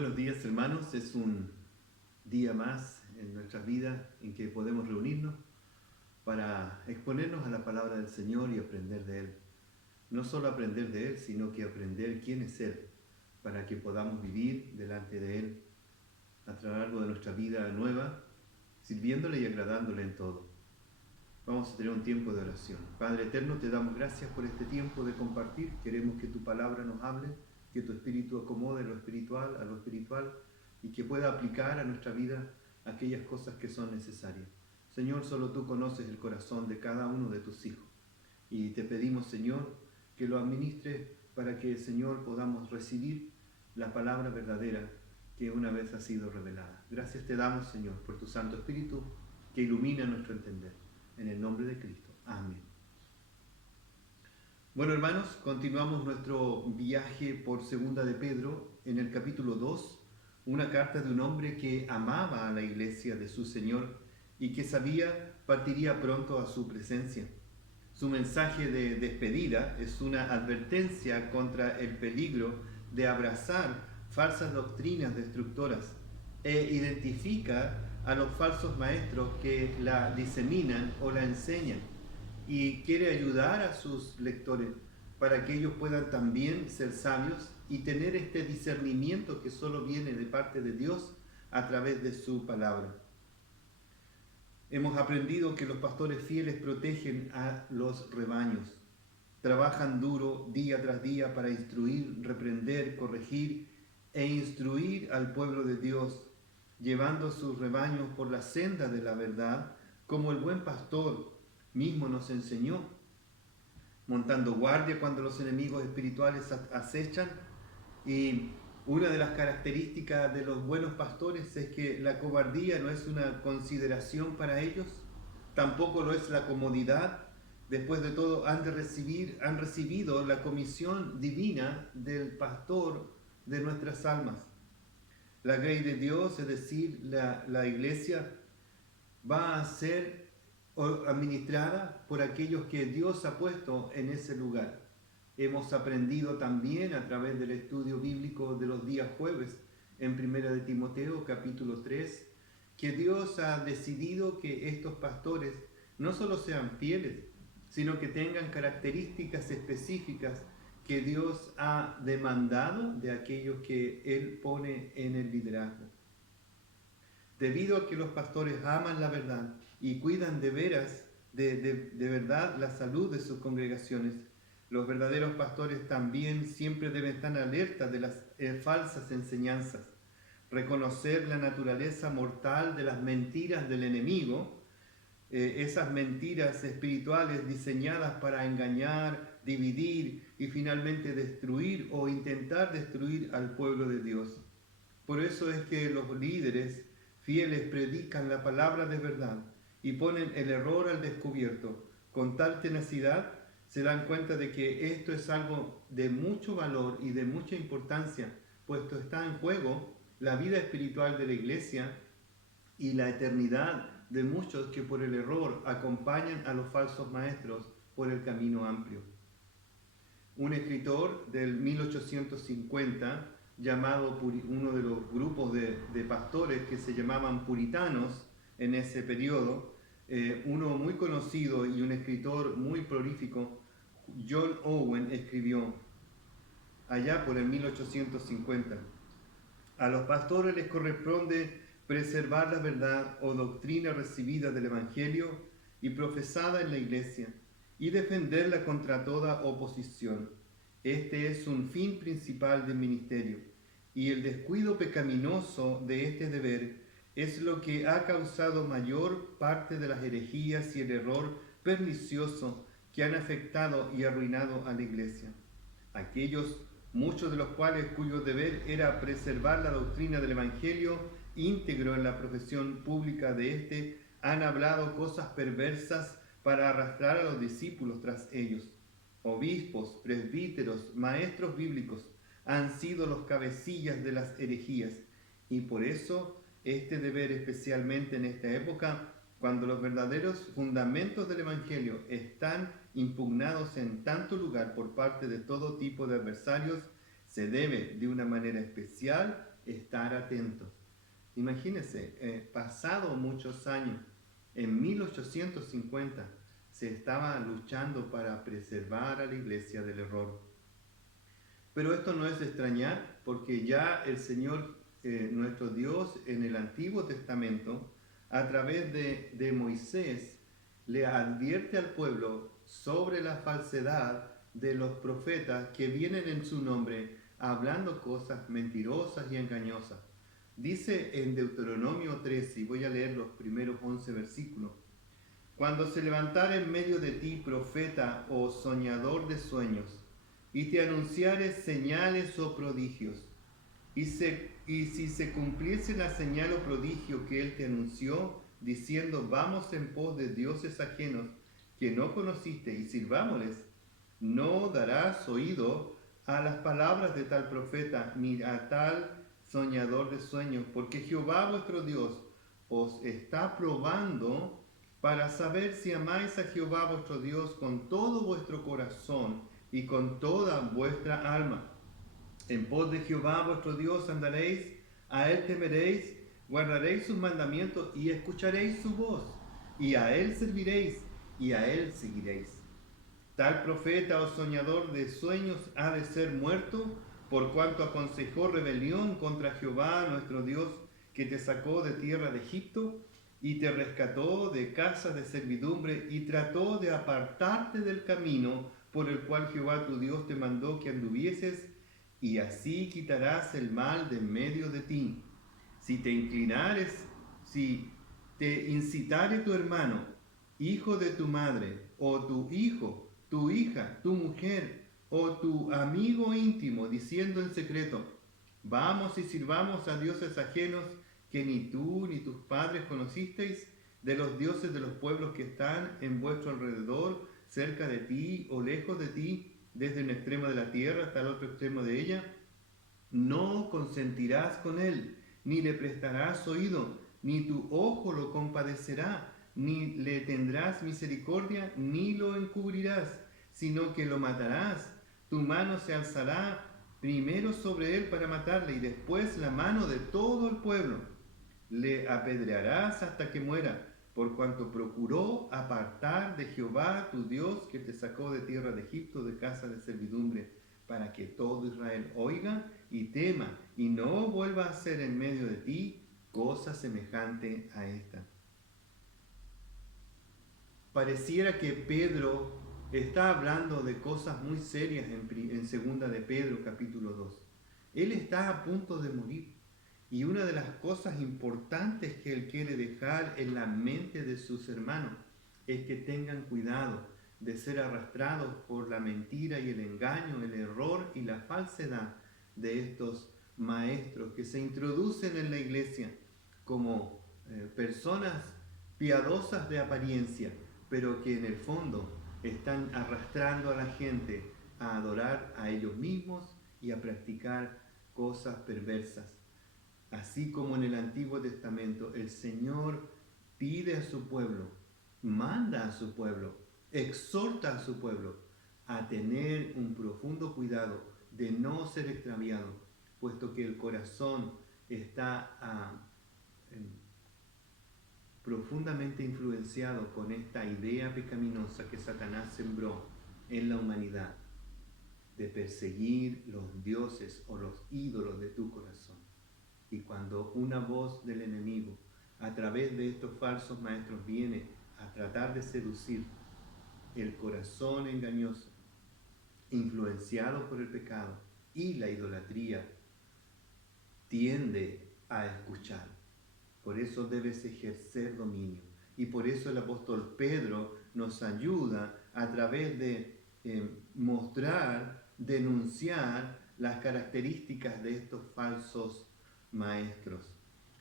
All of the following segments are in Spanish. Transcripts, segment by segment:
Buenos días, hermanos. Es un día más en nuestras vidas en que podemos reunirnos para exponernos a la palabra del Señor y aprender de Él. No solo aprender de Él, sino que aprender quién es Él, para que podamos vivir delante de Él a lo largo de nuestra vida nueva, sirviéndole y agradándole en todo. Vamos a tener un tiempo de oración. Padre eterno, te damos gracias por este tiempo de compartir. Queremos que tu palabra nos hable, que tu espíritu acomode lo espiritual a lo espiritual y que pueda aplicar a nuestra vida aquellas cosas que son necesarias. Señor, solo tú conoces el corazón de cada uno de tus hijos. Y te pedimos, Señor, que lo administres para que, Señor, podamos recibir la palabra verdadera que una vez ha sido revelada. Gracias te damos, Señor, por tu Santo Espíritu que ilumina nuestro entender. En el nombre de Cristo. Amén. Bueno, hermanos, continuamos nuestro viaje por Segunda de Pedro en el capítulo 2, una carta de un hombre que amaba a la iglesia de su Señor y que sabía partiría pronto a su presencia. Su mensaje de despedida es una advertencia contra el peligro de abrazar falsas doctrinas destructoras e identifica a los falsos maestros que la diseminan o la enseñan y quiere ayudar a sus lectores para que ellos puedan también ser sabios y tener este discernimiento que solo viene de parte de Dios a través de su palabra. Hemos aprendido que los pastores fieles protegen a los rebaños, trabajan duro día tras día para instruir, reprender, corregir e instruir al pueblo de Dios, llevando sus rebaños por la senda de la verdad, como el buen pastor mismo nos enseñó, montando guardia cuando los enemigos espirituales acechan. Y una de las características de los buenos pastores es que la cobardía no es una consideración para ellos, tampoco lo es la comodidad. Después de todo, han recibido la comisión divina del pastor de nuestras almas. La grey de Dios, es decir, la iglesia, va a ser administrada por aquellos que Dios ha puesto en ese lugar. Hemos aprendido también a través del estudio bíblico de los días jueves, en 1 de Timoteo, capítulo 3, que Dios ha decidido que estos pastores no solo sean fieles, sino que tengan características específicas que Dios ha demandado de aquellos que Él pone en el liderazgo. Debido a que los pastores aman la verdad y cuidan de veras, de verdad, la salud de sus congregaciones, los verdaderos pastores también siempre deben estar alerta de las falsas enseñanzas, reconocer la naturaleza mortal de las mentiras del enemigo, esas mentiras espirituales diseñadas para engañar, dividir y finalmente destruir o intentar destruir al pueblo de Dios. Por eso es que los líderes fieles predican la palabra de verdad y ponen el error al descubierto. Con tal tenacidad se dan cuenta de que esto es algo de mucho valor y de mucha importancia, puesto está en juego la vida espiritual de la iglesia y la eternidad de muchos que por el error acompañan a los falsos maestros por el camino amplio. Un escritor del 1850, llamado uno de los grupos de pastores que se llamaban puritanos en ese periodo, uno muy conocido y un escritor muy prolífico, John Owen, escribió allá por el 1850: a los pastores les corresponde preservar la verdad o doctrina recibida del Evangelio y profesada en la Iglesia, y defenderla contra toda oposición. Este es un fin principal del ministerio, y el descuido pecaminoso de este deber es lo que ha causado mayor parte de las herejías y el error pernicioso que han afectado y arruinado a la Iglesia. Aquellos, muchos de los cuales cuyo deber era preservar la doctrina del Evangelio íntegro en la profesión pública de éste, han hablado cosas perversas para arrastrar a los discípulos tras ellos. Obispos, presbíteros, maestros bíblicos han sido los cabecillas de las herejías, y por eso este deber, especialmente en esta época, cuando los verdaderos fundamentos del Evangelio están impugnados en tanto lugar por parte de todo tipo de adversarios, se debe de una manera especial estar atentos. Imagínense, pasado muchos años, en 1850, se estaba luchando para preservar a la iglesia del error. Pero esto no es de extrañar, porque ya el Señor, nuestro Dios, en el Antiguo Testamento, a través de Moisés, le advierte al pueblo sobre la falsedad de los profetas que vienen en su nombre hablando cosas mentirosas y engañosas. Dice en Deuteronomio 13, y voy a leer los primeros 11 versículos: cuando se levantare en medio de ti profeta o soñador de sueños, y te anunciare señales o prodigios, y si se cumpliese la señal o prodigio que él te anunció, diciendo, vamos en pos de dioses ajenos que no conociste y sirvámosles, no darás oído a las palabras de tal profeta ni a tal soñador de sueños, porque Jehová vuestro Dios os está probando para saber si amáis a Jehová vuestro Dios con todo vuestro corazón y con toda vuestra alma. En pos de Jehová vuestro Dios andaréis, a él temeréis, guardaréis sus mandamientos y escucharéis su voz, y a él serviréis y a él seguiréis. Tal profeta o soñador de sueños ha de ser muerto, por cuanto aconsejó rebelión contra Jehová nuestro Dios, que te sacó de tierra de Egipto y te rescató de casa de servidumbre y trató de apartarte del camino por el cual Jehová tu Dios te mandó que anduvieses, y así quitarás el mal de en medio de ti. Si te incitare tu hermano, hijo de tu madre, o tu hijo, tu hija, tu mujer, o tu amigo íntimo, diciendo en secreto, vamos y sirvamos a dioses ajenos que ni tú ni tus padres conocisteis, de los dioses de los pueblos que están en vuestro alrededor, cerca de ti o lejos de ti, desde un extremo de la tierra hasta el otro extremo de ella, no consentirás con él, ni le prestarás oído, ni tu ojo lo compadecerá, ni le tendrás misericordia, ni lo encubrirás, sino que lo matarás. Tu mano se alzará primero sobre él para matarle, y después la mano de todo el pueblo. Le apedrearás hasta que muera, por cuanto procuró apartar de Jehová tu Dios, que te sacó de tierra de Egipto, de casa de servidumbre, para que todo Israel oiga y tema, y no vuelva a hacer en medio de ti cosa semejante a esta. Pareciera que Pedro está hablando de cosas muy serias en segunda de Pedro capítulo 2. Él está a punto de morir, y una de las cosas importantes que él quiere dejar en la mente de sus hermanos es que tengan cuidado de ser arrastrados por la mentira y el engaño, el error y la falsedad de estos maestros que se introducen en la iglesia como personas piadosas de apariencia, pero que en el fondo están arrastrando a la gente a adorar a ellos mismos y a practicar cosas perversas. Así como en el Antiguo Testamento el Señor pide a su pueblo, manda a su pueblo, exhorta a su pueblo a tener un profundo cuidado de no ser extraviado, puesto que el corazón está profundamente influenciado con esta idea pecaminosa que Satanás sembró en la humanidad de perseguir los dioses o los ídolos de tu corazón. Y cuando una voz del enemigo a través de estos falsos maestros viene a tratar de seducir el corazón engañoso, influenciado por el pecado y la idolatría, tiende a escuchar. Por eso debes ejercer dominio. Y por eso el apóstol Pedro nos ayuda a través de mostrar, denunciar las características de estos falsos maestros.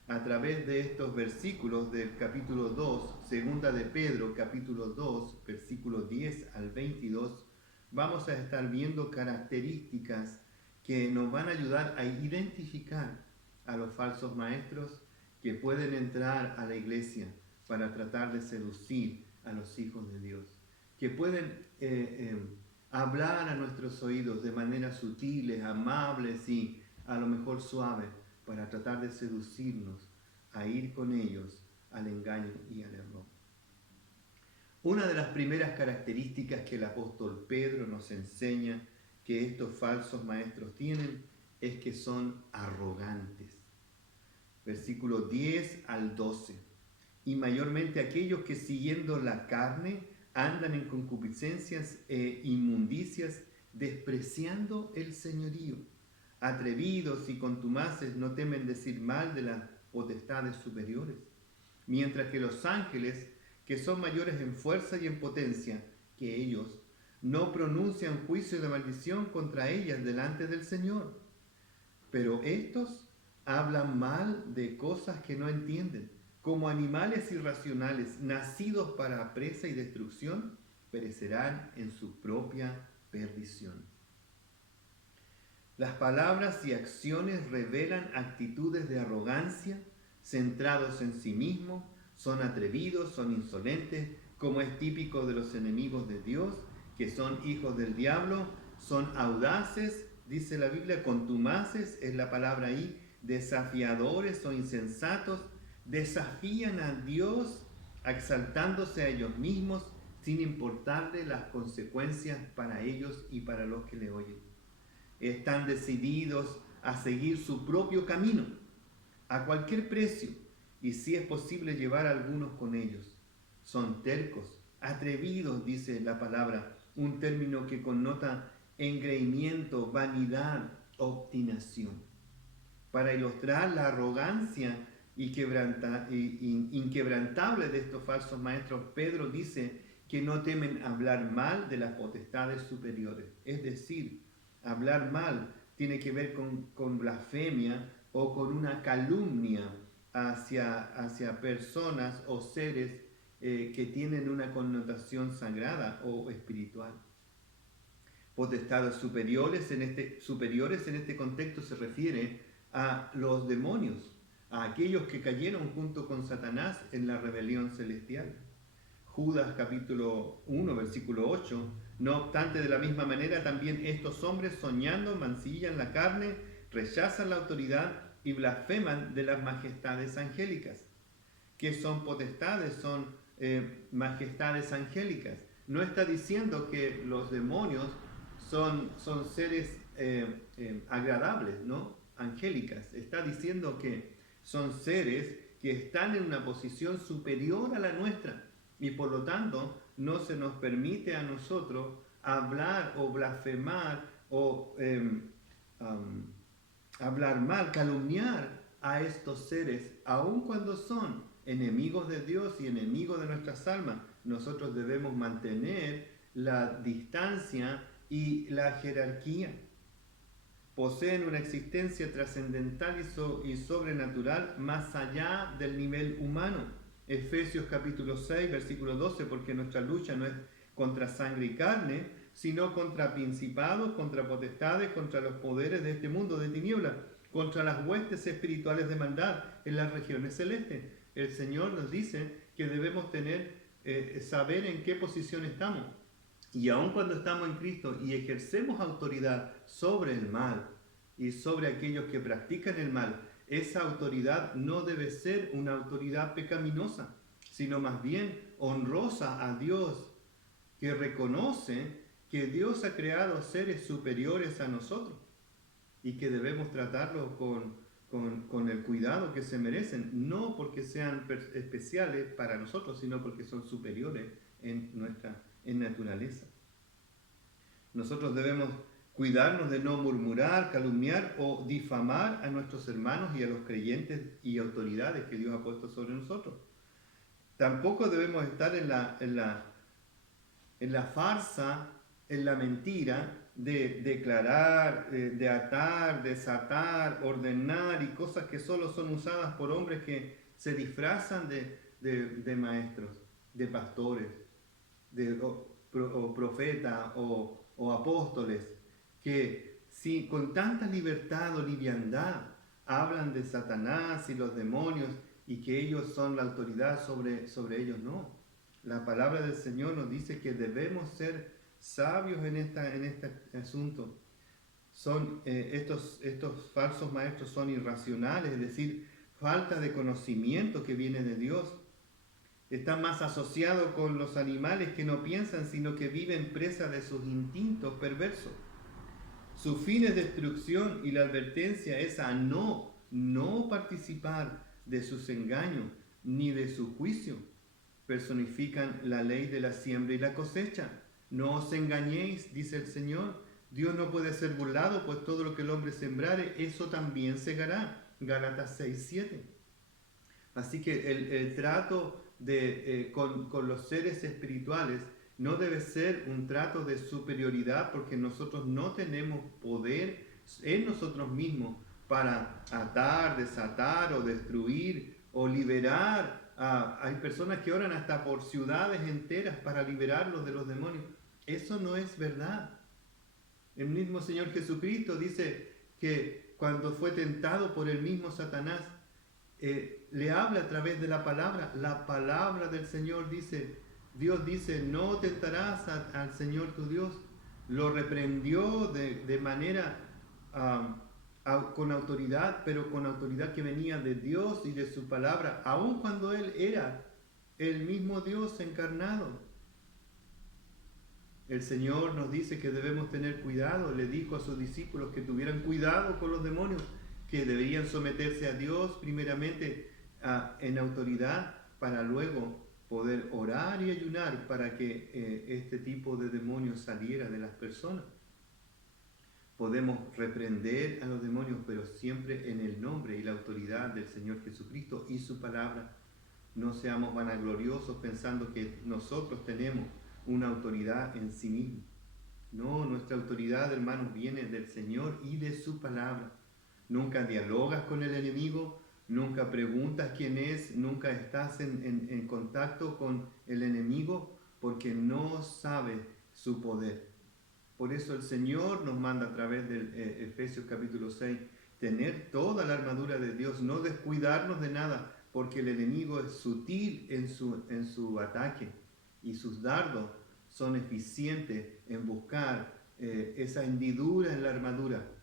A través de estos versículos del capítulo 2, segunda de Pedro, capítulo 2, versículos 10 al 22, vamos a estar viendo características que nos van a ayudar a identificar a los falsos maestros que pueden entrar a la iglesia para tratar de seducir a los hijos de Dios, que pueden hablar a nuestros oídos de maneras sutiles, amables y a lo mejor suaves, para tratar de seducirnos a ir con ellos al engaño y al error. Una de las primeras características que el apóstol Pedro nos enseña que estos falsos maestros tienen es que son arrogantes. Versículos 10 al 12. Y mayormente aquellos que siguiendo la carne andan en concupiscencias e inmundicias, despreciando el señorío. Atrevidos y contumaces no temen decir mal de las potestades superiores, mientras que los ángeles, que son mayores en fuerza y en potencia que ellos, no pronuncian juicio de maldición contra ellas delante del Señor. Pero estos hablan mal de cosas que no entienden, como animales irracionales, nacidos para presa y destrucción, perecerán en su propia perdición. Las palabras y acciones revelan actitudes de arrogancia, centrados en sí mismos, son atrevidos, son insolentes, como es típico de los enemigos de Dios, que son hijos del diablo, son audaces, dice la Biblia, contumaces, es la palabra ahí, desafiadores o insensatos, desafían a Dios exaltándose a ellos mismos sin importarle las consecuencias para ellos y para los que le oyen. Están decididos a seguir su propio camino a cualquier precio y si es posible llevar a algunos con ellos. Son tercos, atrevidos, dice la palabra, un término que connota engreimiento, vanidad, obstinación. Para ilustrar la arrogancia inquebrantable de estos falsos maestros, Pedro dice que no temen hablar mal de las potestades superiores. Es decir, hablar mal tiene que ver con blasfemia o con una calumnia hacia personas o seres que tienen una connotación sagrada o espiritual. Potestades superiores en este contexto se refiere a los demonios, a aquellos que cayeron junto con Satanás en la rebelión celestial. Judas capítulo 1, versículo 8, no obstante, de la misma manera también estos hombres soñando mancillan la carne, rechazan la autoridad y blasfeman de las majestades angélicas. ¿Qué son potestades? Son majestades angélicas. No está diciendo que los demonios son seres agradables, ¿no? Angélicas. Está diciendo que son seres que están en una posición superior a la nuestra y por lo tanto no se nos permite a nosotros hablar o blasfemar o hablar mal, calumniar a estos seres, aun cuando son enemigos de Dios y enemigos de nuestras almas. Nosotros debemos mantener la distancia y la jerarquía. Poseen una existencia trascendental y sobrenatural más allá del nivel humano. Efesios capítulo 6, versículo 12, porque nuestra lucha no es contra sangre y carne, sino contra principados, contra potestades, contra los poderes de este mundo de tinieblas, contra las huestes espirituales de maldad en las regiones celestes. El Señor nos dice que debemos saber en qué posición estamos. Y aun cuando estamos en Cristo y ejercemos autoridad sobre el mal y sobre aquellos que practican el mal, esa autoridad no debe ser una autoridad pecaminosa, sino más bien honrosa a Dios, que reconoce que Dios ha creado seres superiores a nosotros y que debemos tratarlos con el cuidado que se merecen, no porque sean especiales para nosotros, sino porque son superiores en naturaleza. Nosotros debemos cuidarnos de no murmurar, calumniar o difamar a nuestros hermanos y a los creyentes y autoridades que Dios ha puesto sobre nosotros. Tampoco debemos estar en la farsa, en la mentira de declarar, de atar, desatar, ordenar y cosas que solo son usadas por hombres que se disfrazan de maestros, de pastores, o profetas o apóstoles, que si con tanta libertad o liviandad hablan de Satanás y los demonios y que ellos son la autoridad sobre ellos, no. La palabra del Señor nos dice que debemos ser sabios en este asunto. estos falsos maestros son irracionales, es decir, falta de conocimiento que viene de Dios. Están más asociados con los animales que no piensan, sino que viven presa de sus instintos perversos. Su fin es destrucción y la advertencia es a no participar de sus engaños ni de su juicio. Personifican la ley de la siembra y la cosecha. No os engañéis, dice el Señor. Dios no puede ser burlado, pues todo lo que el hombre sembrare, eso también segará. Gálatas 6:7. Así que el trato con los seres espirituales no debe ser un trato de superioridad, porque nosotros no tenemos poder en nosotros mismos para atar, desatar o destruir o liberar. Hay personas que oran hasta por ciudades enteras para liberarlos de los demonios. Eso no es verdad. El mismo Señor Jesucristo dice que cuando fue tentado por el mismo Satanás, le habla a través de la palabra del Señor. Dios dice, no tentarás al Señor tu Dios. Lo reprendió de manera con autoridad, pero con autoridad que venía de Dios y de su palabra, aun cuando Él era el mismo Dios encarnado. El Señor nos dice que debemos tener cuidado. Le dijo a sus discípulos que tuvieran cuidado con los demonios, que deberían someterse a Dios primeramente en autoridad, para luego poder orar y ayunar para que este tipo de demonios saliera de las personas. Podemos reprender a los demonios, pero siempre en el nombre y la autoridad del Señor Jesucristo y su palabra. No seamos vanagloriosos pensando que nosotros tenemos una autoridad en sí mismo. No, nuestra autoridad, hermanos, viene del Señor y de su palabra. Nunca dialogas con el enemigo, nunca preguntas quién es, nunca estás en contacto con el enemigo, porque no sabes su poder. Por eso el Señor nos manda a través del Efesios capítulo 6, tener toda la armadura de Dios, no descuidarnos de nada, porque el enemigo es sutil en su ataque y sus dardos son eficientes en buscar esa hendidura en la armadura.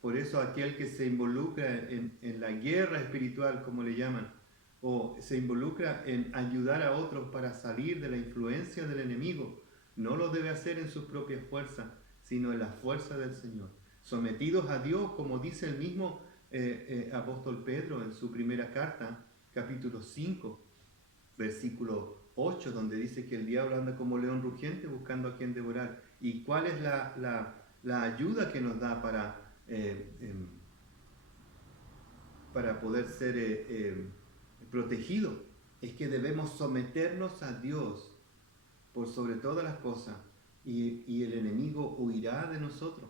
Por eso aquel que se involucra en la guerra espiritual, como le llaman, o se involucra en ayudar a otros para salir de la influencia del enemigo, no lo debe hacer en sus propias fuerzas, sino en la fuerza del Señor. Sometidos a Dios, como dice el mismo apóstol Pedro en su primera carta, capítulo 5, versículo 8, donde dice que el diablo anda como león rugiente buscando a quien devorar. ¿Y cuál es la ayuda que nos da para poder ser protegidos? Es que debemos someternos a Dios por sobre todas las cosas, y el enemigo huirá de nosotros.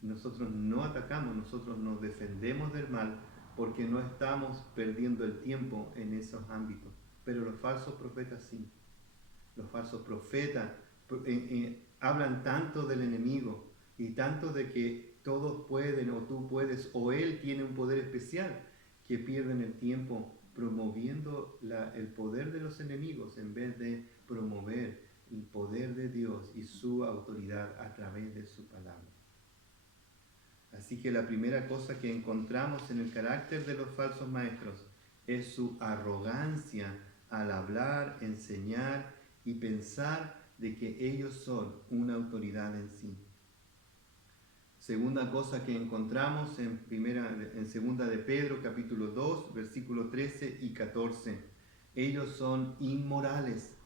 Nosotros no atacamos, nosotros nos defendemos del mal, porque no estamos perdiendo el tiempo en esos ámbitos. Pero los falsos profetas sí. Los falsos profetas hablan tanto del enemigo y tanto de que todos pueden, o tú puedes, o él tiene un poder especial, que pierden el tiempo promoviendo el poder de los enemigos en vez de promover el poder de Dios y su autoridad a través de su palabra. Así que la primera cosa que encontramos en el carácter de los falsos maestros es su arrogancia al hablar, enseñar y pensar de que ellos son una autoridad en sí. Segunda cosa que encontramos en segunda de Pedro, capítulo 2, versículos 13 y 14. Ellos son inmorales,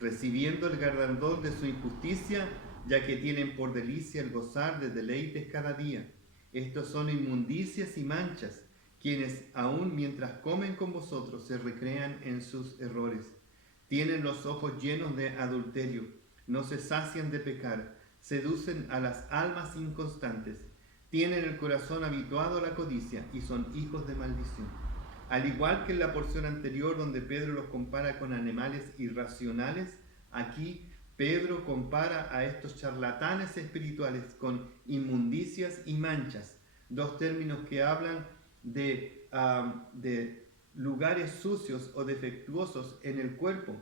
recibiendo el galardón de su injusticia, ya que tienen por delicia el gozar de deleites cada día. Estos son inmundicias y manchas, quienes aun mientras comen con vosotros se recrean en sus errores. Tienen los ojos llenos de adulterio, no se sacian de pecar, seducen a las almas inconstantes, tienen el corazón habituado a la codicia y son hijos de maldición. Al igual que en la porción anterior donde Pedro los compara con animales irracionales, aquí Pedro compara a estos charlatanes espirituales con inmundicias y manchas, dos términos que hablan de lugares sucios o defectuosos en el cuerpo.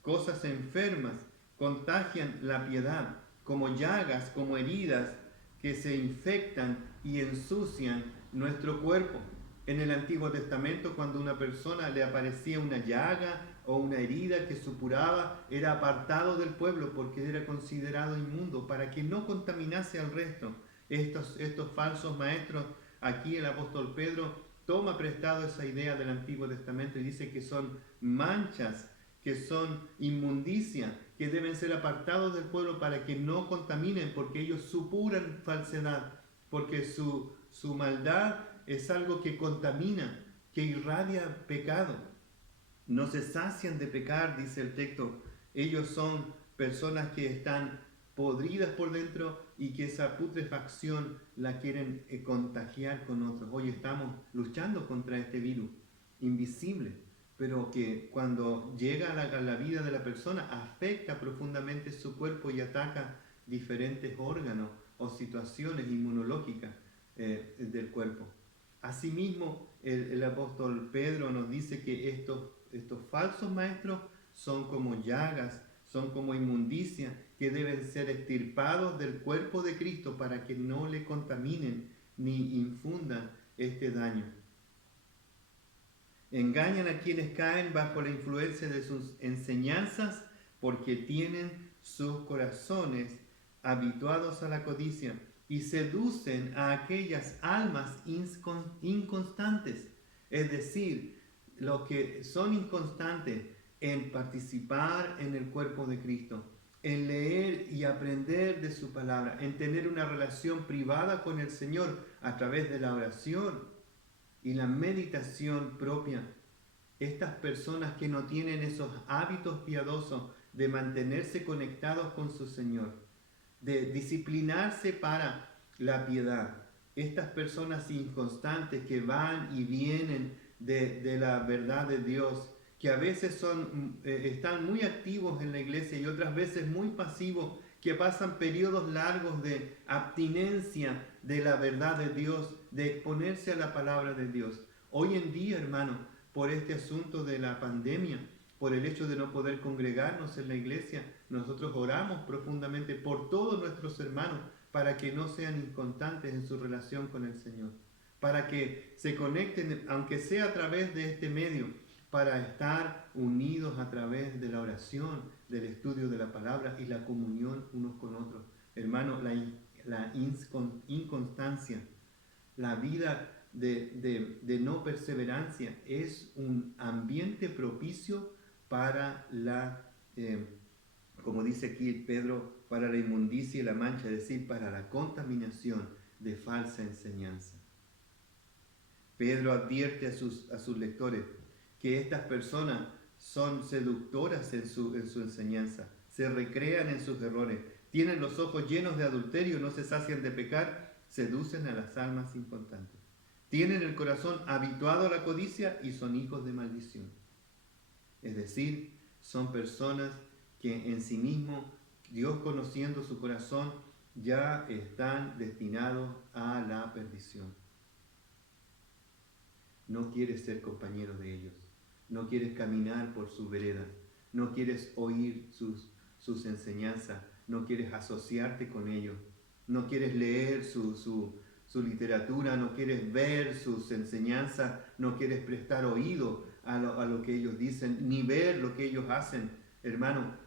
Cosas enfermas contagian la piedad, como llagas, como heridas que se infectan y ensucian nuestro cuerpo. En el Antiguo Testamento, cuando a una persona le aparecía una llaga o una herida que supuraba, era apartado del pueblo porque era considerado inmundo, para que no contaminase al resto. Estos falsos maestros, aquí el apóstol Pedro toma prestado esa idea del Antiguo Testamento y dice que son manchas, que son inmundicia, que deben ser apartados del pueblo para que no contaminen, porque ellos supuran falsedad, porque su maldad es algo que contamina, que irradia pecado. No se sacian de pecar, dice el texto. Ellos son personas que están podridas por dentro y que esa putrefacción la quieren contagiar con otros. Hoy estamos luchando contra este virus invisible, pero que cuando llega a la vida de la persona afecta profundamente su cuerpo y ataca diferentes órganos o situaciones inmunológicas del cuerpo. Asimismo, el apóstol Pedro nos dice que estos falsos maestros son como llagas, son como inmundicia, que deben ser extirpados del cuerpo de Cristo para que no le contaminen ni infundan este daño. Engañan a quienes caen bajo la influencia de sus enseñanzas porque tienen sus corazones habituados a la codicia y seducen a aquellas almas inconstantes, es decir, los que son inconstantes en participar en el cuerpo de Cristo, en leer y aprender de su palabra, en tener una relación privada con el Señor a través de la oración y la meditación propia. Estas personas que no tienen esos hábitos piadosos de mantenerse conectados con su Señor, de disciplinarse para la piedad, estas personas inconstantes que van y vienen de la verdad de Dios, que a veces están muy activos en la iglesia y otras veces muy pasivos, que pasan periodos largos de abstinencia de la verdad de Dios, de exponerse a la palabra de Dios. Hoy en día, hermano, por este asunto de la pandemia, por el hecho de no poder congregarnos en la iglesia, nosotros oramos profundamente por todos nuestros hermanos para que no sean inconstantes en su relación con el Señor, para que se conecten, aunque sea a través de este medio, para estar unidos a través de la oración, del estudio de la palabra y la comunión unos con otros. Hermano, la inconstancia, la vida de no perseverancia es un ambiente propicio para como dice aquí Pedro, para la inmundicia y la mancha, es decir, para la contaminación de falsa enseñanza. Pedro advierte a sus lectores que estas personas son seductoras en su enseñanza, se recrean en sus errores, tienen los ojos llenos de adulterio, no se sacian de pecar, seducen a las almas inconstantes. Tienen el corazón habituado a la codicia y son hijos de maldición. Es decir, son personas que en sí mismos, Dios conociendo su corazón, ya están destinados a la perdición. No quieres ser compañero de ellos, no quieres caminar por su vereda, no quieres oír sus enseñanzas, no quieres asociarte con ellos, no quieres leer su literatura, no quieres ver sus enseñanzas, no quieres prestar oído a lo que ellos dicen, ni ver lo que ellos hacen. Hermano,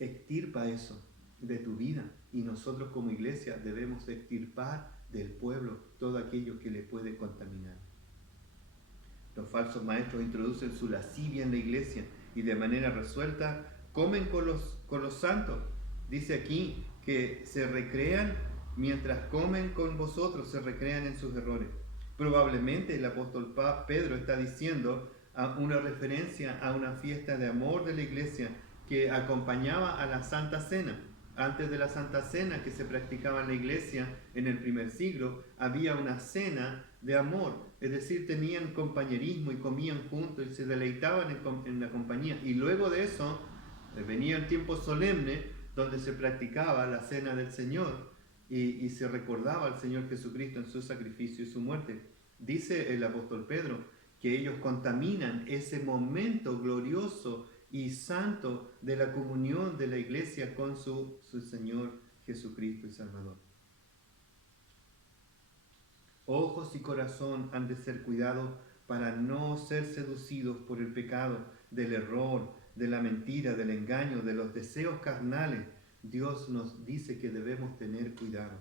extirpa eso de tu vida y nosotros como iglesia debemos extirpar del pueblo todo aquello que le puede contaminar. Los falsos maestros introducen su lascivia en la iglesia y de manera resuelta comen con los santos. Dice aquí que se recrean mientras comen con vosotros, se recrean en sus errores. Probablemente el apóstol Pedro está diciendo una referencia a una fiesta de amor de la iglesia que acompañaba a la Santa Cena. Antes de la Santa Cena que se practicaba en la iglesia en el primer siglo, había una cena de amor, es decir, tenían compañerismo y comían juntos y se deleitaban en la compañía. Y luego de eso venía el tiempo solemne donde se practicaba la cena del Señor y se recordaba al Señor Jesucristo en su sacrificio y su muerte. Dice el apóstol Pedro que ellos contaminan ese momento glorioso y santo de la comunión de la iglesia con su Señor Jesucristo y Salvador. Ojos y corazón han de ser cuidados para no ser seducidos por el pecado, del error, de la mentira, del engaño, de los deseos carnales. Dios nos dice que debemos tener cuidado.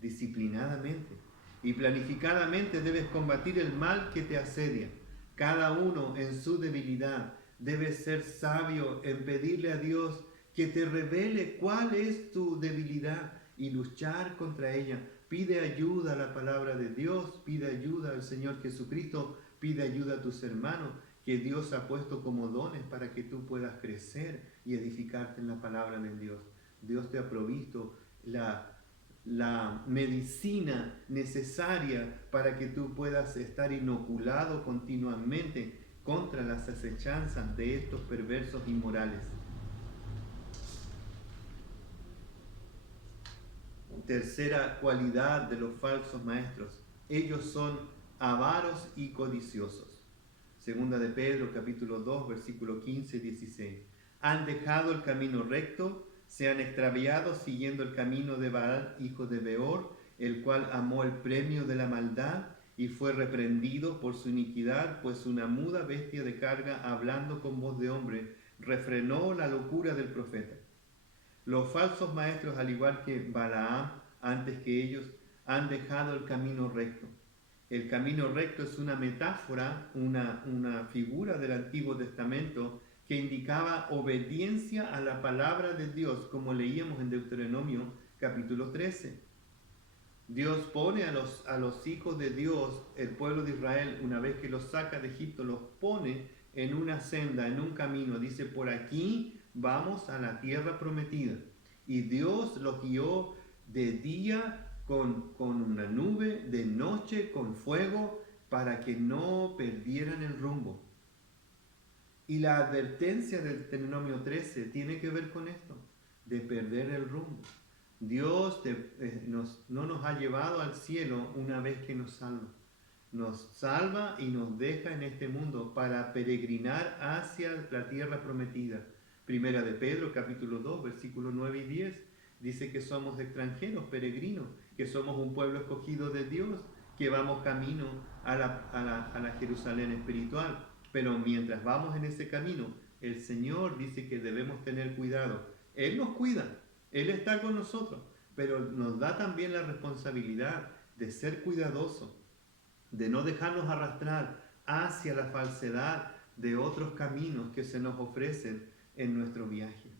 Disciplinadamente y planificadamente debes combatir el mal que te asedia. Cada uno en su debilidad debe ser sabio en pedirle a Dios que te revele cuál es tu debilidad y luchar contra ella. Pide ayuda a la palabra de Dios, pide ayuda al Señor Jesucristo, pide ayuda a tus hermanos que Dios ha puesto como dones para que tú puedas crecer y edificarte en la palabra de Dios. Dios te ha provisto la medicina necesaria para que tú puedas estar inoculado continuamente contra las acechanzas de estos perversos inmorales. Tercera cualidad de los falsos maestros: ellos son avaros y codiciosos. Segunda de Pedro, capítulo 2, versículo 15 y 16. Han dejado el camino recto, se han extraviado siguiendo el camino de Baal, hijo de Beor, el cual amó el premio de la maldad y fue reprendido por su iniquidad, pues una muda bestia de carga, hablando con voz de hombre, refrenó la locura del profeta. Los falsos maestros, al igual que Balaam, antes que ellos, han dejado el camino recto. El camino recto es una metáfora, una figura del Antiguo Testamento que indicaba obediencia a la palabra de Dios, como leíamos en Deuteronomio capítulo 13. Dios pone a los hijos de Dios, el pueblo de Israel, una vez que los saca de Egipto, los pone en una senda, en un camino. Dice, por aquí vamos a la tierra prometida. Y Dios los guió de día con una nube, de noche con fuego, para que no perdieran el rumbo. Y la advertencia del Deuteronomio 13 tiene que ver con esto, de perder el rumbo. Dios no nos ha llevado al cielo una vez que nos salva. Nos salva y nos deja en este mundo para peregrinar hacia la tierra prometida. Primera de Pedro, capítulo 2, versículos 9 y 10, dice que somos extranjeros, peregrinos, que somos un pueblo escogido de Dios, que vamos camino a la Jerusalén espiritual. Pero mientras vamos en ese camino, el Señor dice que debemos tener cuidado. Él nos cuida, Él está con nosotros, pero nos da también la responsabilidad de ser cuidadosos, de no dejarnos arrastrar hacia la falsedad de otros caminos que se nos ofrecen en nuestro viaje.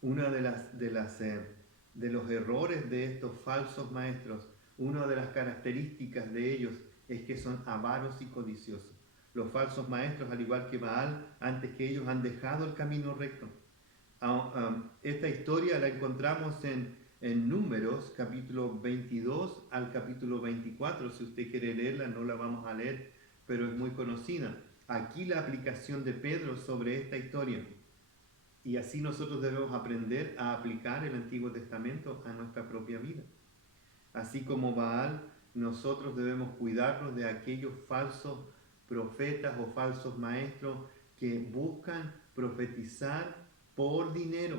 Una de los errores de estos falsos maestros, una de las características de ellos es que son avaros y codiciosos. Los falsos maestros, al igual que Baal, antes que ellos han dejado el camino recto. Esta historia la encontramos en Números, capítulo 22 al capítulo 24. Si usted quiere leerla, no la vamos a leer, pero es muy conocida. Aquí la aplicación de Pedro sobre esta historia. Y así nosotros debemos aprender a aplicar el Antiguo Testamento a nuestra propia vida. Así como Baal, nosotros debemos cuidarnos de aquellos falsos profetas o falsos maestros que buscan profetizar por dinero,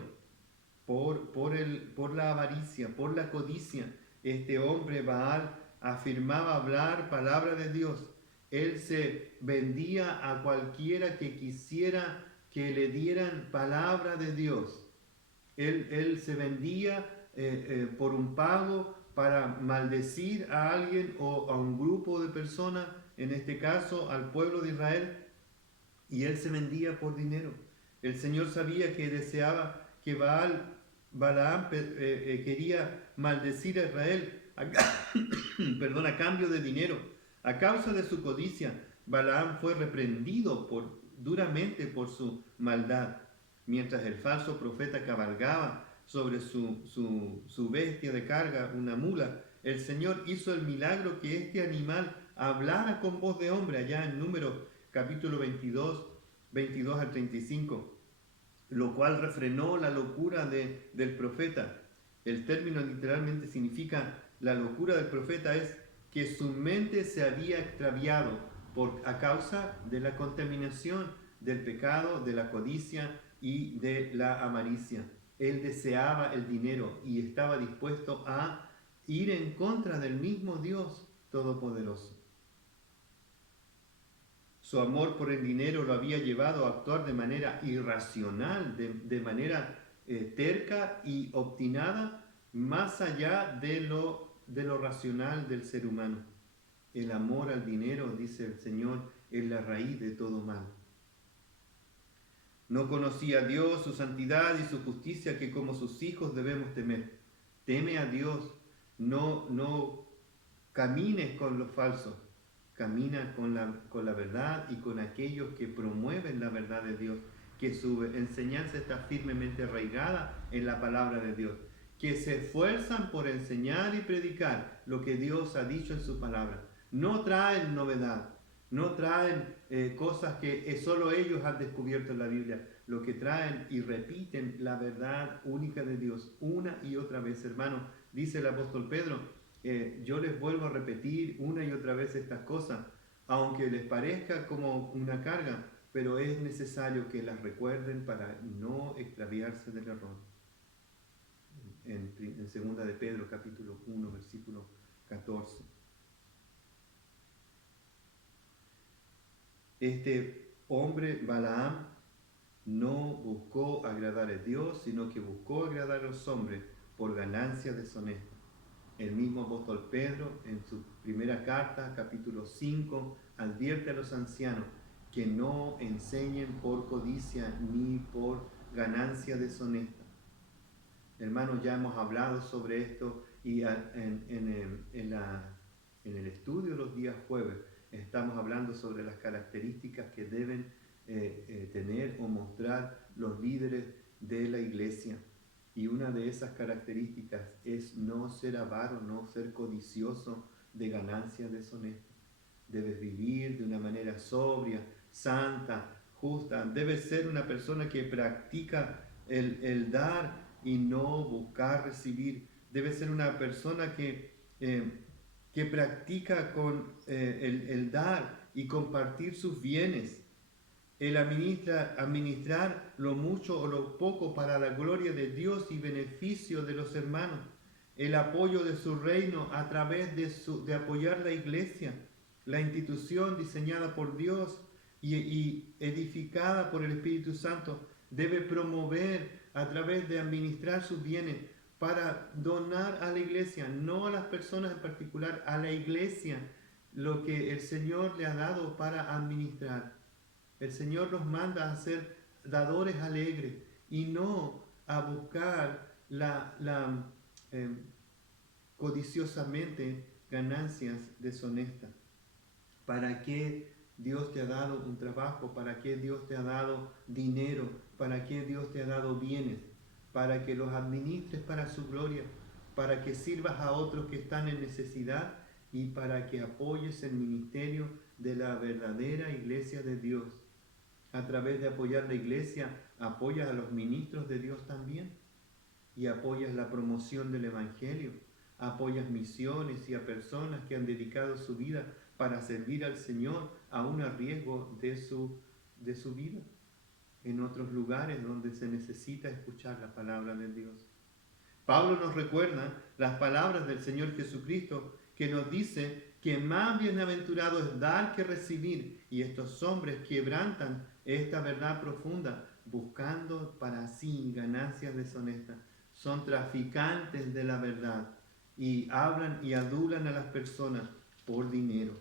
por la avaricia, por la codicia. Este hombre Baal afirmaba hablar palabra de Dios. Él se vendía a cualquiera que quisiera que le dieran palabra de Dios. Él se vendía por un pago para maldecir a alguien o a un grupo de personas, en este caso al pueblo de Israel, y él se vendía por dinero. El Señor sabía que deseaba que Balaam quería maldecir a Israel a cambio de dinero. A causa de su codicia, Balaam fue reprendido duramente por su maldad. Mientras el falso profeta cabalgaba sobre su bestia de carga, una mula, el Señor hizo el milagro que este animal hablara con voz de hombre, allá en Números capítulo 22 al 35, lo cual refrenó la locura del profeta. El término literalmente significa, la locura del profeta es que su mente se había extraviado a causa de la contaminación, del pecado, de la codicia y de la avaricia. Él deseaba el dinero y estaba dispuesto a ir en contra del mismo Dios Todopoderoso. Su amor por el dinero lo había llevado a actuar de manera irracional, de manera terca y obstinada, más allá de lo racional del ser humano. El amor al dinero, dice el Señor, es la raíz de todo mal. No conocía a Dios, su santidad y su justicia, que como sus hijos debemos temer. Teme a Dios, no camines con los falsos, camina con la verdad y con aquellos que promueven la verdad de Dios, que su enseñanza está firmemente arraigada en la palabra de Dios, que se esfuerzan por enseñar y predicar lo que Dios ha dicho en su palabra. No traen novedad, no traen cosas que solo ellos han descubierto en la Biblia. Lo que traen y repiten la verdad única de Dios una y otra vez, hermano. Dice el apóstol Pedro, yo les vuelvo a repetir una y otra vez estas cosas, aunque les parezca como una carga, pero es necesario que las recuerden para no extraviarse del error. En 2 de Pedro, capítulo 1, versículo 14. Este hombre, Balaam, no buscó agradar a Dios, sino que buscó agradar a los hombres por ganancia deshonesta. El mismo apóstol Pedro, en su primera carta, capítulo 5, advierte a los ancianos que no enseñen por codicia ni por ganancia deshonesta. Hermanos, ya hemos hablado sobre esto y en el estudio de los días jueves estamos hablando sobre las características que deben tener o mostrar los líderes de la iglesia. Y una de esas características es no ser avaro, no ser codicioso de ganancias deshonestas. Debes vivir de una manera sobria, santa, justa. Debes ser una persona que practica el dar y no buscar recibir. Debes ser una persona que practica con el dar y compartir sus bienes. El administrar lo mucho o lo poco para la gloria de Dios y beneficio de los hermanos. El apoyo de su reino a través de apoyar la iglesia, la institución diseñada por Dios y edificada por el Espíritu Santo. Debe promover a través de administrar sus bienes para donar a la iglesia, no a las personas en particular, a la iglesia, lo que el Señor le ha dado para administrar. El Señor nos manda a ser dadores alegres y no a buscar codiciosamente ganancias deshonestas. ¿Para qué Dios te ha dado un trabajo? ¿Para qué Dios te ha dado dinero? ¿Para qué Dios te ha dado bienes? Para que los administres para su gloria, para que sirvas a otros que están en necesidad y para que apoyes el ministerio de la verdadera iglesia de Dios. A través de apoyar la iglesia, apoyas a los ministros de Dios también y apoyas la promoción del evangelio, apoyas misiones y a personas que han dedicado su vida para servir al Señor aún a riesgo de su vida en otros lugares donde se necesita escuchar la palabra de Dios. Pablo nos recuerda las palabras del Señor Jesucristo que nos dice que más bienaventurado es dar que recibir, y estos hombres quebrantan esta verdad profunda buscando para sí ganancias deshonestas. Son traficantes de la verdad y hablan y adulan a las personas por dinero.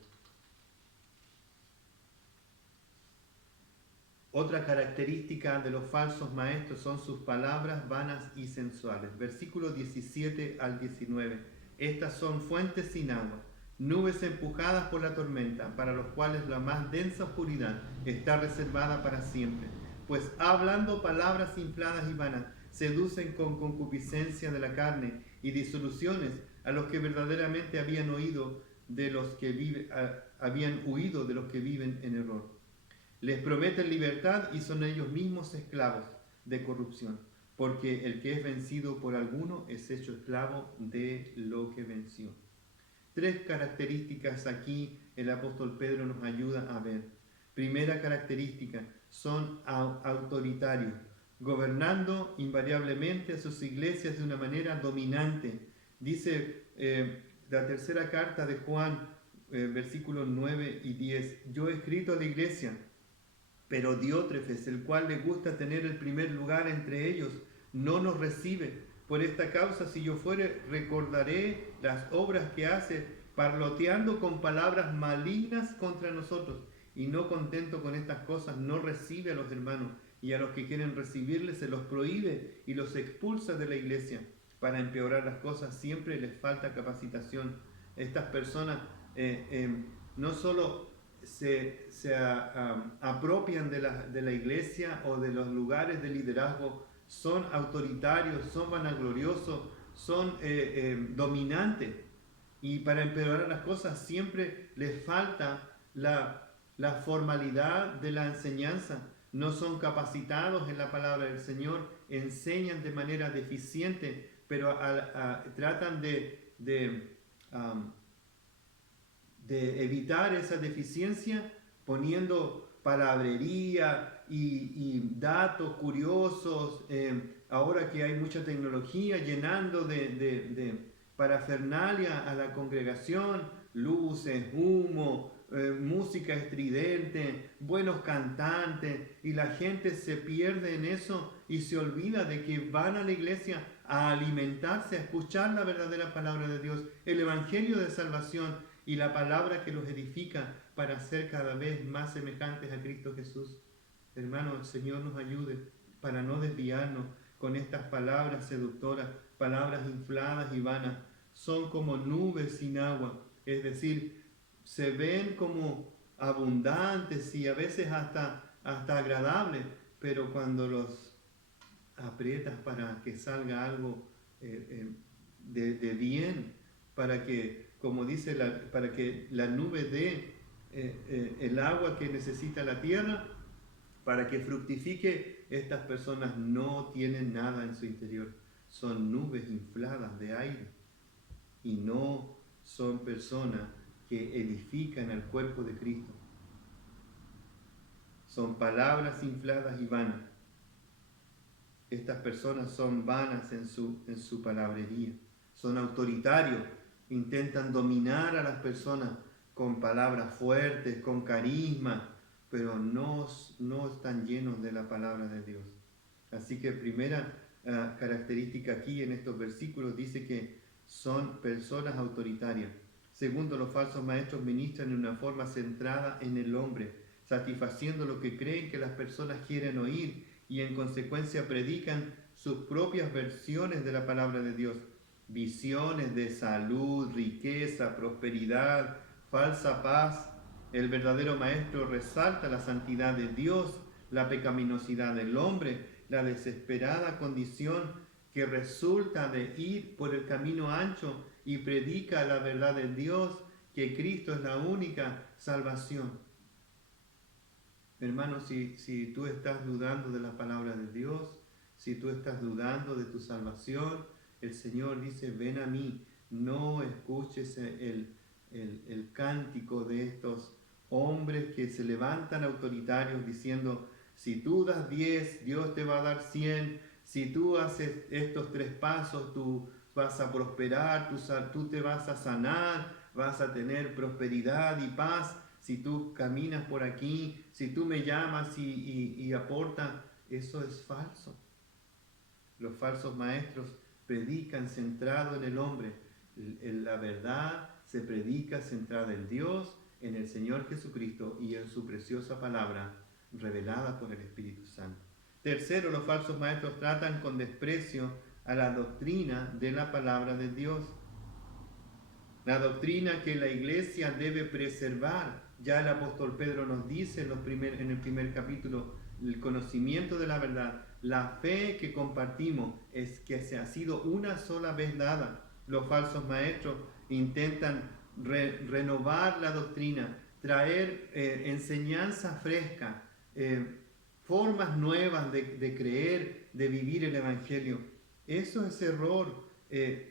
Otra característica de los falsos maestros son sus palabras vanas y sensuales. Versículos 17 al 19. Estas son fuentes sin agua, nubes empujadas por la tormenta, para los cuales la más densa oscuridad está reservada para siempre. Pues hablando palabras infladas y vanas, seducen con concupiscencia de la carne y disoluciones a los que verdaderamente habían huido de los que viven en error. Les prometen libertad y son ellos mismos esclavos de corrupción, porque el que es vencido por alguno es hecho esclavo de lo que venció. Tres características aquí el apóstol Pedro nos ayuda a ver. Primera característica, son autoritarios, gobernando invariablemente a sus iglesias de una manera dominante, Dice la tercera carta de Juan, versículos 9 y 10, yo he escrito a la iglesia, pero Diótrefes, el cual le gusta tener el primer lugar entre ellos, no nos recibe. Por esta causa, si yo fuere, recordaré las obras que hace, parloteando con palabras malignas contra nosotros. Y no contento con estas cosas, no recibe a los hermanos, y a los que quieren recibirles se los prohíbe y los expulsa de la iglesia. Para empeorar las cosas siempre les falta capacitación. Estas personas no solo se apropian de la iglesia o de los lugares de liderazgo, son autoritarios, son vanagloriosos, son dominantes. Y para empeorar las cosas siempre les falta la formalidad de la enseñanza. No son capacitados en la palabra del Señor, enseñan de manera deficiente, pero tratan de evitar esa deficiencia poniendo palabrería y datos curiosos, ahora que hay mucha tecnología, llenando de parafernalia a la congregación, luces, humo, música estridente, buenos cantantes, y la gente se pierde en eso y se olvida de que van a la iglesia a alimentarse, a escuchar la verdadera palabra de Dios, el evangelio de salvación y la palabra que los edifica para ser cada vez más semejantes a Cristo Jesús. Hermano, el Señor nos ayude para no desviarnos con estas palabras seductoras, palabras infladas y vanas. Son como nubes sin agua, es decir, se ven como abundantes y a veces hasta agradables, pero cuando los aprietas para que salga algo de bien, para que, como dice, para que la nube dé el agua que necesita la tierra, para que fructifique, estas personas no tienen nada en su interior. Son nubes infladas de aire y no son personas que edifican al cuerpo de Cristo. Son palabras infladas y vanas. Estas personas son vanas en su palabrería. Son autoritarios, intentan dominar a las personas con palabras fuertes, con carisma, pero no están llenos de la palabra de Dios. Así que primera característica aquí en estos versículos dice que son personas autoritarias. Segundo, los falsos maestros ministran de una forma centrada en el hombre, satisfaciendo lo que creen que las personas quieren oír y en consecuencia predican sus propias versiones de la palabra de Dios. Visiones de salud, riqueza, prosperidad, falsa paz. El verdadero maestro resalta la santidad de Dios, la pecaminosidad del hombre, la desesperada condición que resulta de ir por el camino ancho y predica la verdad de Dios, que Cristo es la única salvación. Hermano, si tú estás dudando de la palabra de Dios, si tú estás dudando de tu salvación, el Señor dice, ven a mí, no escuches el cántico de estos hombres que se levantan autoritarios diciendo, si tú das 10, Dios te va a dar 100, si tú haces estos 3 pasos, tú vas a prosperar, tú te vas a sanar, vas a tener prosperidad y paz, si tú caminas por aquí, si tú me llamas y aportas, eso es falso. Los falsos maestros predican centrado en el hombre. La verdad se predica centrada en Dios, en el Señor Jesucristo y en su preciosa palabra revelada por el Espíritu Santo. Tercero, los falsos maestros tratan con desprecio a la doctrina de la palabra de Dios. La doctrina que la iglesia debe preservar. Ya el apóstol Pedro nos dice en el primer capítulo, el conocimiento de la verdad, la fe que compartimos es que se ha sido una sola vez dada. Los falsos maestros intentan renovar la doctrina, traer enseñanza fresca, formas nuevas de creer, de vivir el Evangelio. Eso es error,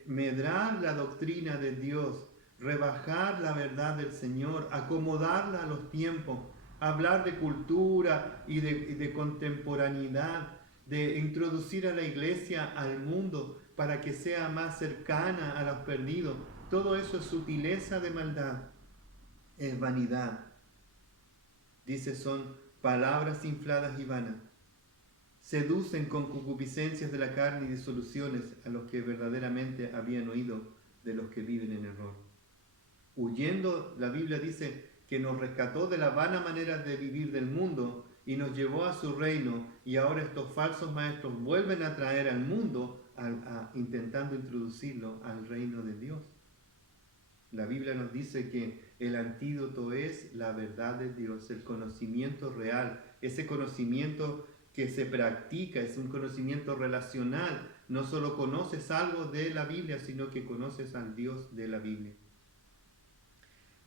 medrar la doctrina de Dios, rebajar la verdad del Señor, acomodarla a los tiempos, hablar de cultura y de contemporaneidad, de introducir a la iglesia al mundo para que sea más cercana a los perdidos. Todo eso es sutileza de maldad, es vanidad. Dice, son palabras infladas y vanas. Seducen con concupiscencias de la carne y disoluciones a los que verdaderamente habían oído de los que viven en error. Huyendo, la Biblia dice que nos rescató de la vana manera de vivir del mundo y nos llevó a su reino, y ahora estos falsos maestros vuelven a traer al mundo intentando introducirlo al reino de Dios. La Biblia nos dice que el antídoto es la verdad de Dios, el conocimiento real, ese conocimiento que se practica, es un conocimiento relacional. No solo conoces algo de la Biblia, sino que conoces al Dios de la Biblia.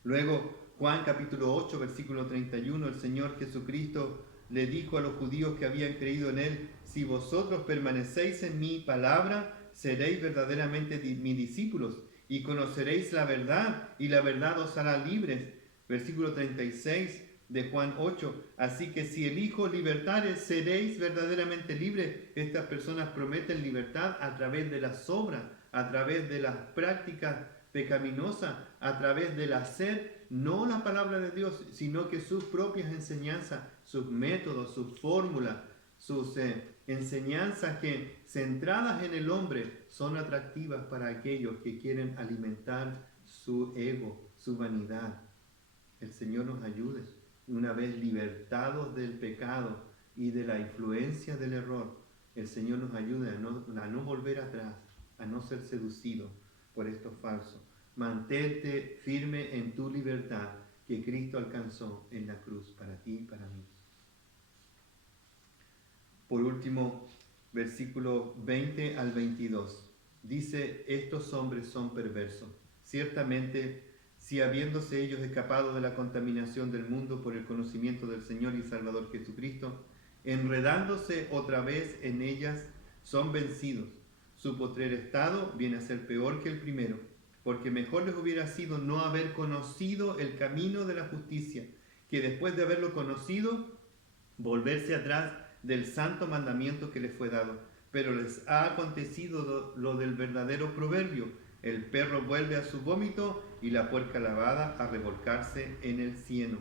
Luego, Juan capítulo 8, versículo 31, el Señor Jesucristo le dijo a los judíos que habían creído en Él: si vosotros permanecéis en mi palabra, seréis verdaderamente mis discípulos, y conoceréis la verdad, y la verdad os hará libres. Versículo 36 de Juan 8, así que si el Hijo libertare, seréis verdaderamente libres. Estas personas prometen libertad a través de las obras, a través de las prácticas pecaminosas, a través del hacer, no la palabra de Dios, sino que sus propias enseñanzas, sus métodos, sus fórmulas, sus enseñanzas que centradas en el hombre son atractivas para aquellos que quieren alimentar su ego, su vanidad. El Señor nos ayude, una vez libertados del pecado y de la influencia del error. El Señor nos ayude a no volver atrás, a no ser seducido por estos falsos. Mantente firme en tu libertad que Cristo alcanzó en la cruz para ti y para mí. Por último, versículo 20 al 22. Dice, estos hombres son perversos. Ciertamente, si habiéndose ellos escapado de la contaminación del mundo por el conocimiento del Señor y Salvador Jesucristo, enredándose otra vez en ellas, son vencidos. Su postrer estado viene a ser peor que el primero, porque mejor les hubiera sido no haber conocido el camino de la justicia, que después de haberlo conocido, volverse atrás del santo mandamiento que les fue dado. Pero les ha acontecido lo del verdadero proverbio: el perro vuelve a su vómito y la puerca lavada a revolcarse en el cieno.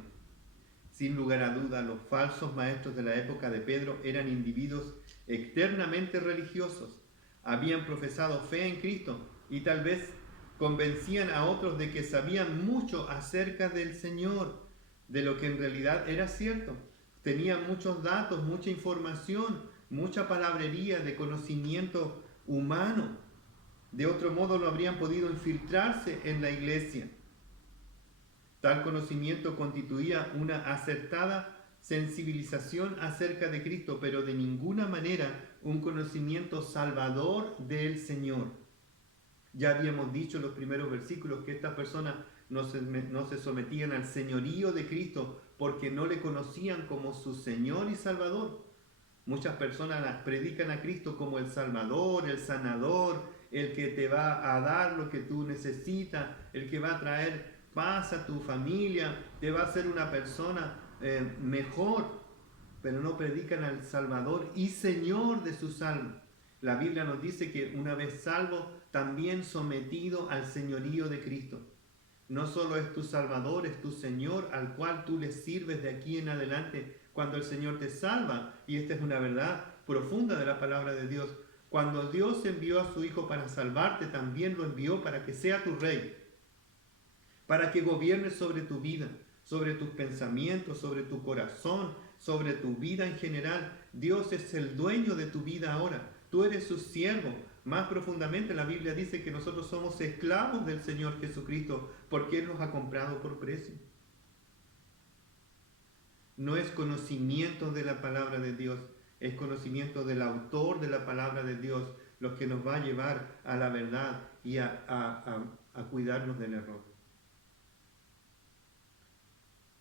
Sin lugar a duda, los falsos maestros de la época de Pedro eran individuos externamente religiosos. Habían profesado fe en Cristo y tal vez convencían a otros de que sabían mucho acerca del Señor, de lo que en realidad era cierto. Tenían muchos datos, mucha información, mucha palabrería de conocimiento humano. De otro modo no habrían podido infiltrarse en la iglesia. Tal conocimiento constituía una acertada sensibilización acerca de Cristo, pero de ninguna manera un conocimiento salvador del Señor. Ya habíamos dicho en los primeros versículos que estas personas no se sometían al señorío de Cristo porque no le conocían como su Señor y Salvador. Muchas personas predican a Cristo como el Salvador, el sanador, el que te va a dar lo que tú necesitas, el que va a traer paz a tu familia, te va a hacer una persona mejor, pero no predican al Salvador y Señor de sus almas. La Biblia nos dice que una vez salvo, también sometido al señorío de Cristo. No solo es tu Salvador, es tu Señor al cual tú le sirves de aquí en adelante cuando el Señor te salva. Y esta es una verdad profunda de la palabra de Dios. Cuando Dios envió a su Hijo para salvarte, también lo envió para que sea tu Rey, para que gobiernes sobre tu vida, sobre tus pensamientos, sobre tu corazón, sobre tu vida en general. Dios es el dueño de tu vida ahora. Tú eres su siervo. Más profundamente, la Biblia dice que nosotros somos esclavos del Señor Jesucristo porque Él nos ha comprado por precio. No es conocimiento de la palabra de Dios, es conocimiento del autor de la palabra de Dios lo que nos va a llevar a la verdad y a cuidarnos del error.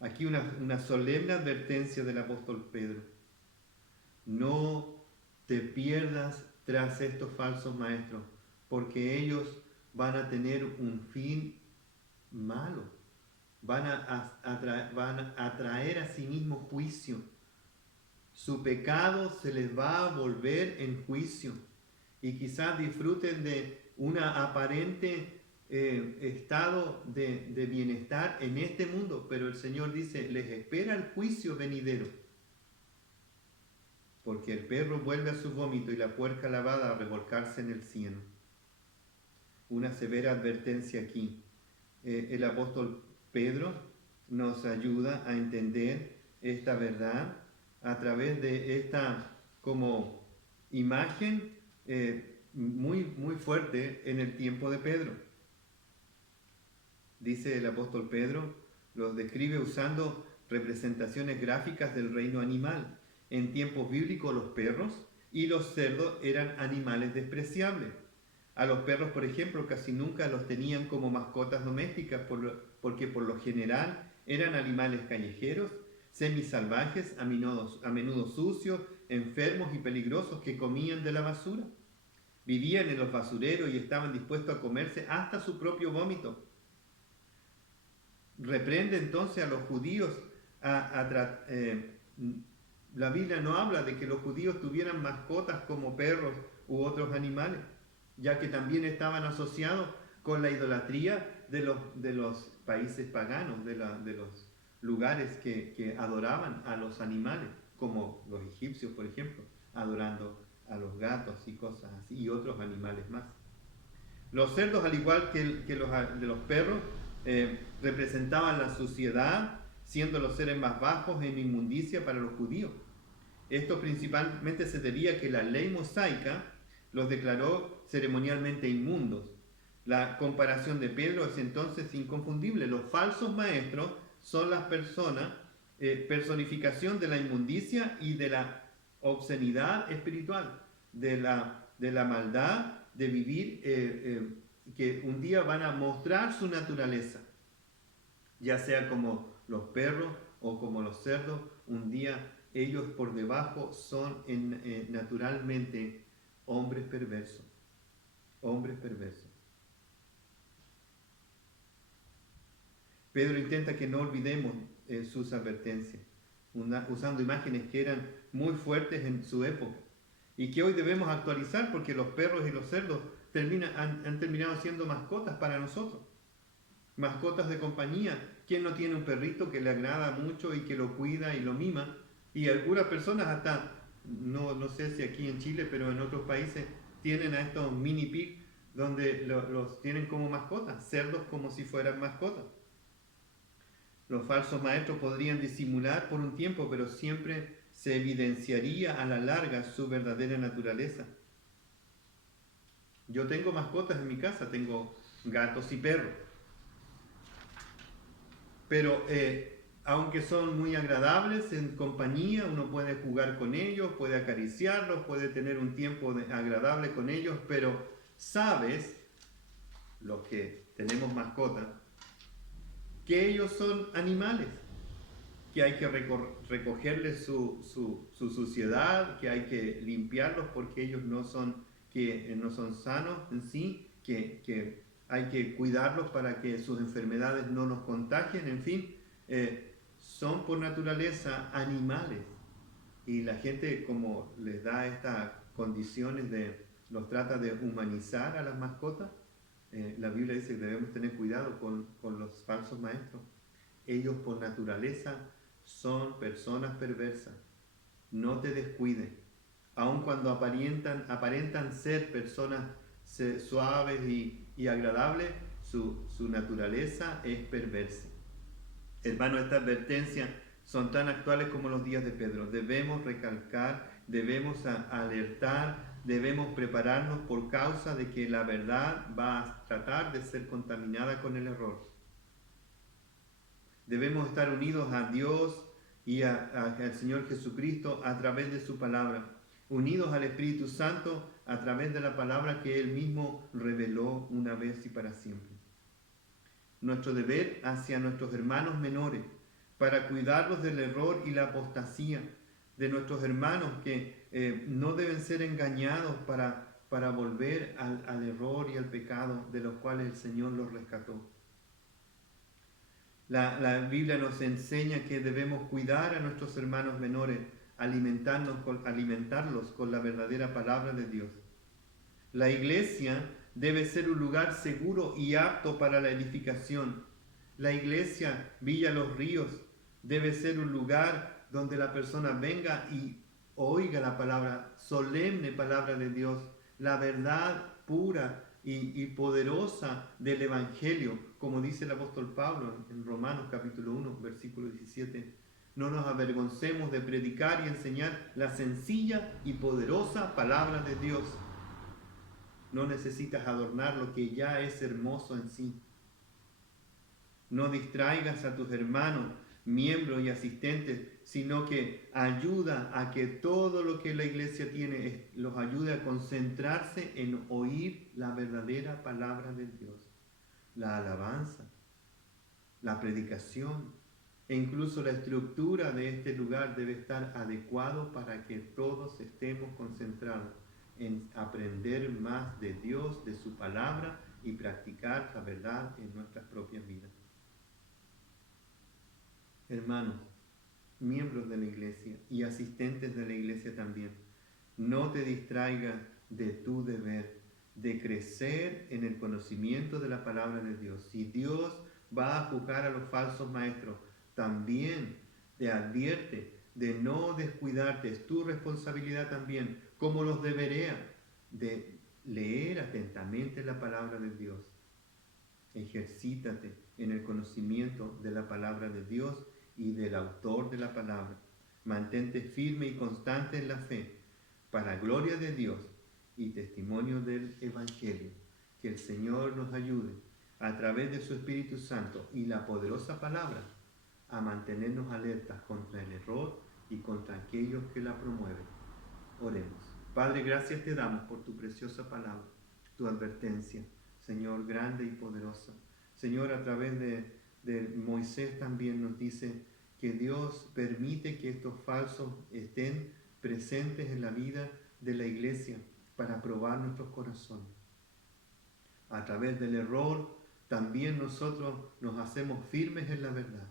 Aquí una solemne advertencia del apóstol Pedro. No te pierdas tras estos falsos maestros, porque ellos van a tener un fin malo. Van a traer a sí mismos juicio su pecado se les va a volver en juicio y quizás disfruten de una aparente estado de bienestar en este mundo, pero el Señor dice, les espera el juicio venidero, porque el perro vuelve a su vómito y la puerca lavada a revolcarse en el cieno. Una severa advertencia aquí. El apóstol Pedro nos ayuda a entender esta verdad a través de esta como imagen muy fuerte en el tiempo de Pedro. Dice el apóstol Pedro, los describe usando representaciones gráficas del reino animal. En tiempos bíblicos los perros y los cerdos eran animales despreciables. A los perros, por ejemplo, casi nunca los tenían como mascotas domésticas porque por lo general eran animales callejeros, semisalvajes, a menudo sucios, enfermos y peligrosos que comían de la basura. Vivían en los basureros y estaban dispuestos a comerse hasta su propio vómito. Reprende entonces a los judíos la Biblia no habla de que los judíos tuvieran mascotas como perros u otros animales, ya que también estaban asociados con la idolatría de los países paganos, de los lugares que adoraban a los animales, como los egipcios, por ejemplo, adorando a los gatos y cosas así, y otros animales más. Los cerdos, al igual que los perros, representaban la suciedad, siendo los seres más bajos en inmundicia para los judíos. Esto principalmente se debía a que la ley mosaica los declaró ceremonialmente inmundos. La comparación de Pedro es entonces inconfundible. Los falsos maestros son las personas, personificación de la inmundicia y de la obscenidad espiritual, de la maldad de vivir, que un día van a mostrar su naturaleza, ya sea como los perros o como los cerdos. Un día ellos por debajo son naturalmente hombres perversos. Hombres perversos. Pedro intenta que no olvidemos sus advertencias, usando imágenes que eran muy fuertes en su época y que hoy debemos actualizar porque los perros y los cerdos han terminado siendo mascotas para nosotros. Mascotas de compañía. ¿Quién no tiene un perrito que le agrada mucho y que lo cuida y lo mima? Y algunas personas hasta, no sé si aquí en Chile, pero en otros países, tienen a estos mini pig donde los tienen como mascotas, cerdos como si fueran mascotas. Los falsos maestros podrían disimular por un tiempo, pero siempre se evidenciaría a la larga su verdadera naturaleza. Yo tengo mascotas en mi casa, tengo gatos y perros. Pero aunque son muy agradables en compañía, uno puede jugar con ellos, puede acariciarlos, puede tener un tiempo agradable con ellos, pero sabes, los que tenemos mascotas, que ellos son animales, que hay que recogerles su suciedad, que hay que limpiarlos porque ellos no son sanos en sí, que hay que cuidarlos para que sus enfermedades no nos contagien, en fin, son por naturaleza animales. Y la gente, como les da estas condiciones los trata de humanizar a las mascotas, la Biblia dice que debemos tener cuidado con los falsos maestros. Ellos por naturaleza son personas perversas. No te descuides. Aun cuando aparentan ser personas suaves y agradables, su naturaleza es perversa. Hermanos, estas advertencias son tan actuales como los días de Pedro. Debemos recalcar, debemos alertar, debemos prepararnos por causa de que la verdad va a tratar de ser contaminada con el error. Debemos estar unidos a Dios y al Señor Jesucristo a través de su palabra, unidos al Espíritu Santo a través de la palabra que Él mismo reveló una vez y para siempre. Nuestro deber hacia nuestros hermanos menores, para cuidarlos del error y la apostasía, de nuestros hermanos que no deben ser engañados para volver al error y al pecado de los cuales el Señor los rescató. La Biblia nos enseña que debemos cuidar a nuestros hermanos menores alimentarlos con la verdadera palabra de Dios. La iglesia debe ser un lugar seguro y apto para la edificación. La iglesia Villa Los Ríos debe ser un lugar donde la persona venga y oiga la palabra, solemne palabra de Dios, la verdad pura y poderosa del Evangelio, como dice el apóstol Pablo en Romanos capítulo 1, versículo 17. No nos avergoncemos de predicar y enseñar la sencilla y poderosa palabra de Dios. No necesitas adornar lo que ya es hermoso en sí. No distraigas a tus hermanos, miembros y asistentes, sino que ayuda a que todo lo que la iglesia tiene los ayude a concentrarse en oír la verdadera palabra de Dios, la alabanza, la predicación e incluso la estructura de este lugar debe estar adecuado para que todos estemos concentrados en aprender más de Dios, de su palabra y practicar la verdad en nuestras propias vidas. Hermanos, miembros de la iglesia y asistentes de la iglesia también, no te distraigas de tu deber de crecer en el conocimiento de la palabra de Dios. Si Dios va a juzgar a los falsos maestros, también te advierte de no descuidarte, es tu responsabilidad también, como los debería, de leer atentamente la palabra de Dios. Ejercítate en el conocimiento de la palabra de Dios y del autor de la palabra. Mantente firme y constante en la fe, para gloria de Dios y testimonio del Evangelio. Que el Señor nos ayude, a través de su Espíritu Santo y la poderosa palabra, a mantenernos alertas contra el error y contra aquellos que la promueven. Oremos. Padre, gracias te damos por tu preciosa palabra, tu advertencia, Señor, grande y poderosa. Señor, a través de Moisés también nos dice que Dios permite que estos falsos estén presentes en la vida de la iglesia para probar nuestros corazones. A través del error también nosotros nos hacemos firmes en la verdad.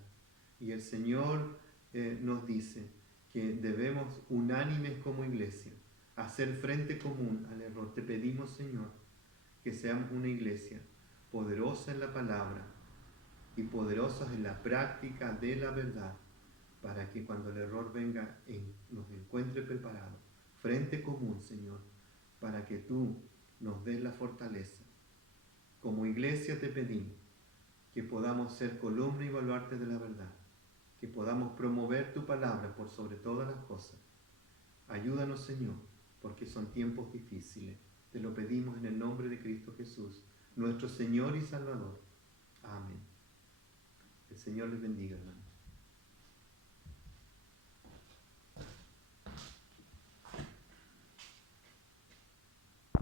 Y el Señor nos dice que debemos unánimes como iglesia hacer frente común al error. Te pedimos, Señor, que seamos una iglesia poderosa en la palabra y poderosas en la práctica de la verdad, para que cuando el error venga nos encuentre preparados. Frente común, Señor, para que tú nos des la fortaleza. Como iglesia te pedimos que podamos ser columna y baluarte de la verdad, que podamos promover tu palabra por sobre todas las cosas. Ayúdanos, Señor, porque son tiempos difíciles. Te lo pedimos en el nombre de Cristo Jesús, nuestro Señor y Salvador. Amén. El Señor les bendiga, hermanos.